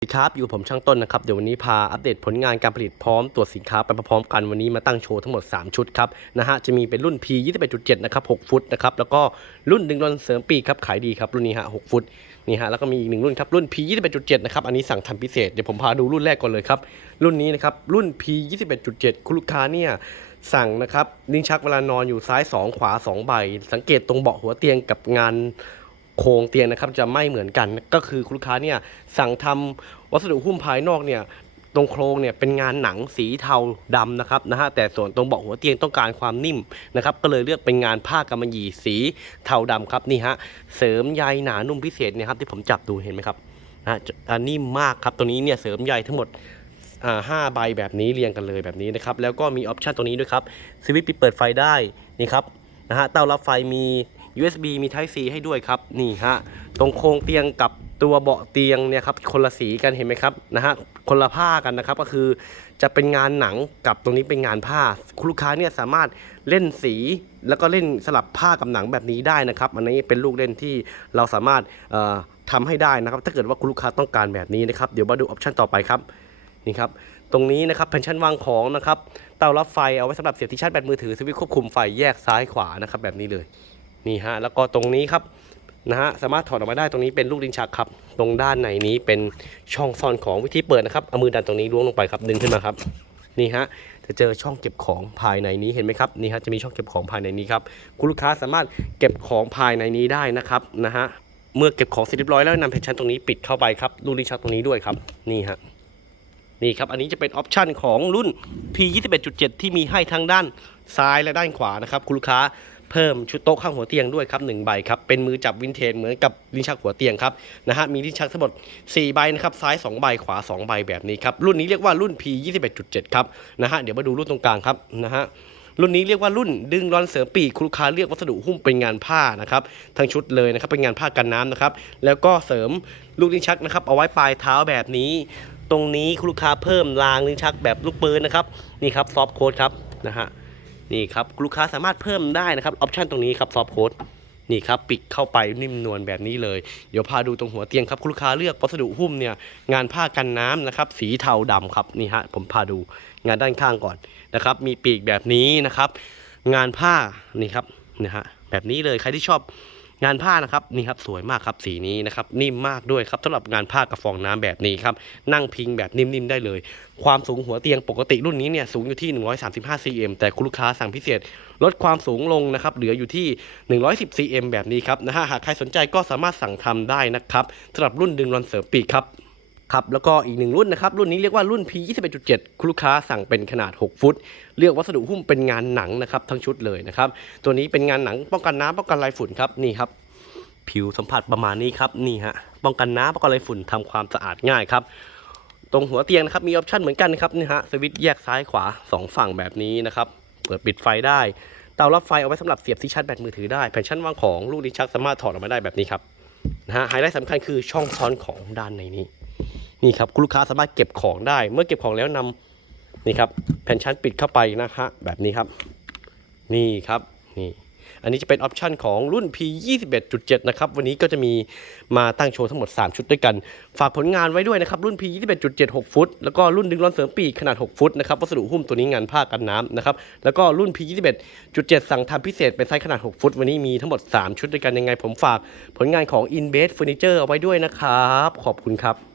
สวัสดีครับอยู่ผมช่างต้นนะครับเดี๋ยววันนี้พาอัปเดตผลงานการผลิตพร้อมตรวจสินค้าไปพร้อมกันวันนี้มาตั้งโชว์ทั้งหมด 3 ชุดครับนะฮะจะมีเป็นรุ่น P 21.7นะครับ6ฟุตนะครับแล้วก็รุ่นดึงดอนเสริมปีกครับขายดีครับรุ่นนี้ฮะ6ฟุตนี่ฮะแล้วก็มีอีกหนึ่งรุ่นครับรุ่น P 21.7นะครับอันนี้สั่งทำพิเศษเดี๋ยวผมพาดูรุ่นแรกก่อนเลยครับรุ่นนี้นะครับรุ่น P 21.7คุณลูกค้าเนี่ยสั่งนะครับลิ้นชักเวลานอนอยู่ซ้าย 2 ขวา 2 ใบ สังเกตตรงเบาะหัวเตียงกับงาน โครงเตียงนะครับจะไม่เหมือนกัน ก็คือคุณลูกค้าเนี่ยสั่งทำวัสดุหุ้มภายนอกเนี่ยตรงโครงเนี่ยเป็นงานหนังสีเทาดำนะครับนะฮะแต่ส่วนตรงเบาะหัวเตียงต้องการความนิ่มนะครับก็เลยเลือกเป็นงานผ้ากำมะหยี่สีเทาดำครับนี่ฮะเสริมใยหนานุ่มพิเศษเนี่ยครับที่ผมจับดูเห็นไหมครับนะฮะนิ่มมากครับตัวนี้เนี่ยเสริมใยทั้งหมดห้าใบแบบนี้เรียงกันเลยแบบนี้นะครับแล้วก็มีออปชันตัวนี้ด้วยครับสวิตช์ปิดเปิดไฟได้นี่ครับนะฮะเต้ารับไฟมี USB มี Type C ให้ด้วยครับ นี่ฮะ ตรงโครงเตียงกับตัวเบาะเตียงเนี่ยครับคนละสีกันเห็นไหมครับนะฮะคนละผ้ากันนะครับก็คือจะเป็นงานหนังกับตรงนี้เป็นงานผ้า คุณลูกค้าเนี่ยสามารถเล่นสี แล้วก็เล่นสลับผ้ากับหนังแบบนี้ได้นะครับอันนี้เป็นลูกเล่นที่เราสามารถเอ่อทำให้ได้นะครับ ถ้าเกิดว่าคุณลูกค้าต้องการแบบนี้นะครับเดี๋ยวมาดูออปชันต่อไปครับนี่ครับตรงนี้นะครับแผ่นชั้นวางของนะครับเตารับไฟเอาไว้สำหรับเสียบที่ชาร์จแบตมือถือสวิตช์ควบคุมไฟแยกซ้ายขวานะครับแบบนี้เลย นี่ฮะแล้วก็ตรงนี้ครับนะฮะสามารถถอดออกมาได้ตรงนี้เป็นลูกลิ้นชักครับ ตรงด้านในนี้เป็นช่องซ่อนของวิธีเปิดนะครับเอามือดันตรงนี้ล้วงลงไปครับดึงขึ้นมาครับนี่ฮะจะเจอช่องเก็บของภายในนี้เห็นไหมครับนี่ฮะจะมีช่องเก็บของภายในนี้ครับคุณลูกค้าสามารถเก็บของภายในนี้ได้นะครับนะฮะเมื่อเก็บของเสร็จเรียบร้อยแล้วนำแผ่นชั้นตรงนี้ปิดเข้าไปครับลูกลิ้นชักตรงนี้ด้วยครับนี่ฮะนี่ครับอันนี้จะเป็นออปชันของรุ่น P 21.7 ที่มีให้ทั้งด้านซ้ายและด้านขวานะครับคุณลูกค้า เพิ่มชุดโต๊ะข้างหัวเตียงด้วยครับ1ใบครับเป็นมือจับวินเทจเหมือนกับลิ้นชักหัวเตียงครับนะฮะมีลิ้นชักทั้งหมด4ใบนะครับซ้าย 2 ใบขวา 2 ใบแบบนี้ครับรุ่นนี้เรียกว่ารุ่น P 21.7ครับนะฮะเดี๋ยวมาดูรุ่นตรงกลางครับนะฮะรุ่นนี้เรียกว่ารุ่นดึงรอนเสริมปีกคุณลูกค้าเรียกวัสดุหุ้มเป็นงานผ้านะครับทั้งชุดเลยนะครับเป็นงานผ้ากันน้ำนะครับแล้วก็เสริมลูกลิ้นชักนะครับเอาไว้ปลายเท้าแบบนี้ ตรงนี้คุณลูกค้าเพิ่มรางลิ้นชักแบบลูกปืนนะครับนี่ครับซอฟโค้ดครับนะฮะ นี่ครับลูกค้าสามารถเพิ่มได้นะครับออปชันตรงนี้ครับซอฟโค้ดนี่ครับปิดเข้าไปนิ่มนวลแบบนี้เลย เดี๋ยวพาดูตรงหัวเตียงครับลูกค้าเลือกวัสดุหุ้มเนี่ยงานผ้ากันน้ำนะครับ สีเทาดำครับนี่ฮะผมพาดูงานด้านข้างก่อนนะครับ มีปีกแบบนี้นะครับ งานผ้านี่ครับนะฮะแบบนี้เลยใครที่ชอบ งานผ้านะครับนี่ครับสวยมากครับสีนี้นะครับนิ่มมากด้วยครับสำหรับงานผ้ากับฟองน้ำแบบนี้ครับนั่งพิงแบบนิ่มๆได้เลย ความสูงหัวเตียงปกติรุ่นนี้เนี่ยสูงอยู่ที่ 135 cm แต่คุณลูกค้าสั่งพิเศษ ลดความสูงลงนะครับเหลืออยู่ที่ 110 cm แบบนี้ครับนะฮะหากใครสนใจก็สามารถสั่งทำได้นะครับสำหรับรุ่นดึงรอนเสริมปีกครับ ครับแล้วก็อีกหนึ่งรุ่นนะครับรุ่นนี้เรียกว่ารุ่น P 21.7คุณลูกค้าสั่งเป็นขนาด 6 ฟุต เลือกวัสดุหุ้มเป็นงานหนังนะครับทั้งชุดเลยนะครับตัวนี้เป็นงานหนังป้องกันน้ำป้องกันลายฝุ่นครับนี่ครับผิวสัมผัสประมาณนี้ครับนี่ฮะป้องกันน้ำป้องกันลายฝุ่นทำความสะอาดง่ายครับตรงหัวเตียงนะครับมีออปชันเหมือนกันนะครับนี่ฮะสวิตช์แยกซ้ายขวา 2 ฝั่งแบบนี้นะครับเปิดปิดไฟได้เตารับไฟเอาไว้สำหรับเสียบที่ชาร์จแบตมือถือได้แผ่นชั้นวางของลูกลิ้ชักสามารถถอดออกมาได้แบบนี้ครับนะฮะไฮไลท์สำคัญคือช่องซ้อนของด้านในนี้ นี่ครับคุณลูกค้าสามารถเก็บของได้ เมื่อเก็บของแล้วนำนี่ครับแผ่นชั้นปิดเข้าไปนะฮะแบบนี้ครับ นี่ครับนี่อันนี้จะเป็นออปชันของรุ่น P 21.7 นะครับ วันนี้ก็จะมีมาตั้งโชว์ทั้งหมด 3 ชุดด้วยกัน ฝากผลงานไว้ด้วยนะครับ รุ่น P 21.7 6 ฟุต แล้วก็รุ่นดึงร้อนเสริมปีกขนาด 6 ฟุตนะครับ วัสดุหุ้มตัวนี้งานผ้ากันน้ำนะครับ แล้วก็รุ่น P 21.7 สั่งทำพิเศษเป็นไซส์ขนาด 6 ฟุต วันนี้มีทั้งหมด 3 ชุดด้วยกันยังไง ผมฝากผลงานของ Inbase Furniture เอาไว้ด้วยนะครับ ขอบคุณครับ